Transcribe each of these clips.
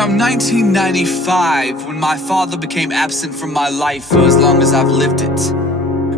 around 1995 when my father became absent from my life for as long as I've lived it.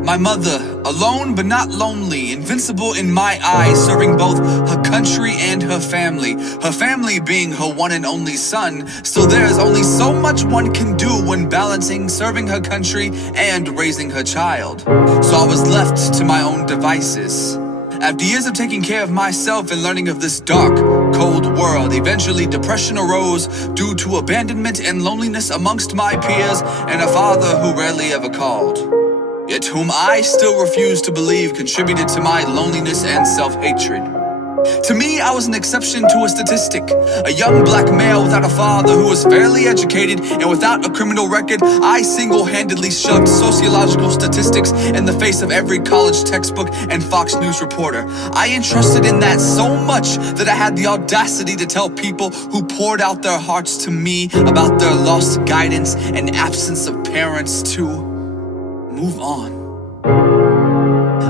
My mother, alone but not lonely, invincible in my eyes, serving both her country and her family being her one and only son. Still, there's only so much one can do when balancing serving her country and raising her child. So I was left to my own devices. After years of taking care of myself and learning of this dark, cold world, eventually depression arose due to abandonment and loneliness amongst my peers and a father who rarely ever called, yet whom I still refuse to believe contributed to my loneliness and self-hatred. To me, I was an exception to a statistic, a young black male without a father who was fairly educated and without a criminal record. I single-handedly shoved sociological statistics in the face of every college textbook and Fox News reporter. I entrusted in that so much that I had the audacity to tell people who poured out their hearts to me about their lost guidance and absence of parents to move on.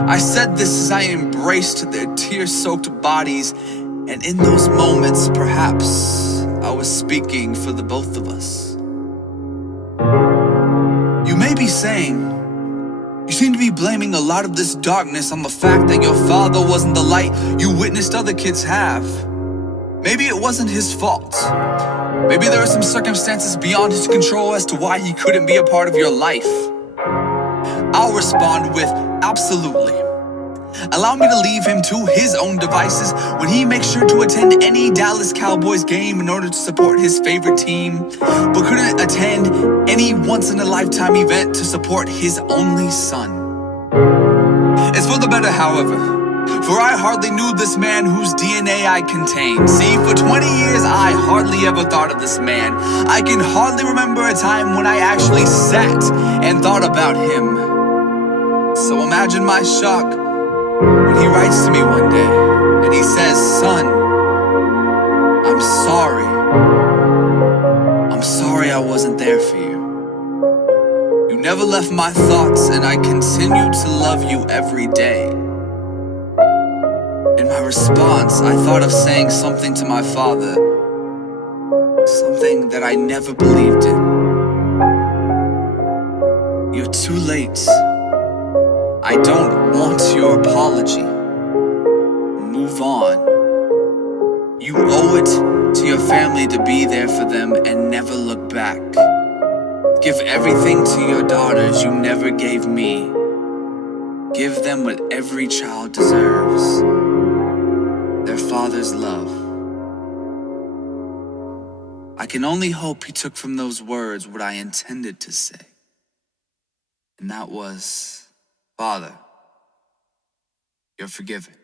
I said this as I embraced their tear-soaked bodies, and in those moments, perhaps I was speaking for the both of us. You may be saying, you seem to be blaming a lot of this darkness on the fact that your father wasn't the light you witnessed other kids have. Maybe it wasn't his fault. Maybe there are some circumstances beyond his control as to why he couldn't be a part of your life. I'll respond with absolutely. Allow me to leave him to his own devices when he makes sure to attend any Dallas Cowboys game in order to support his favorite team, but couldn't attend any once-in-a-lifetime event to support his only son. It's for the better, however, for I hardly knew this man whose DNA I contained. See, for 20 years I hardly ever thought of this man. I can hardly remember a time when I actually sat and thought about him. So imagine my shock when he writes to me one day and he says, "Son, I'm sorry. I'm sorry I wasn't there for you. You never left my thoughts and I continue to love you every day." In my response, I thought of saying something to my father, something that I never believed in. "You're too late. I don't want your apology. Move on. You owe it to your family to be there for them and never look back. Give everything to your daughters you never gave me. Give them what every child deserves, their father's love." I can only hope he took from those words what I intended to say, and that was, "Father, you're forgiven."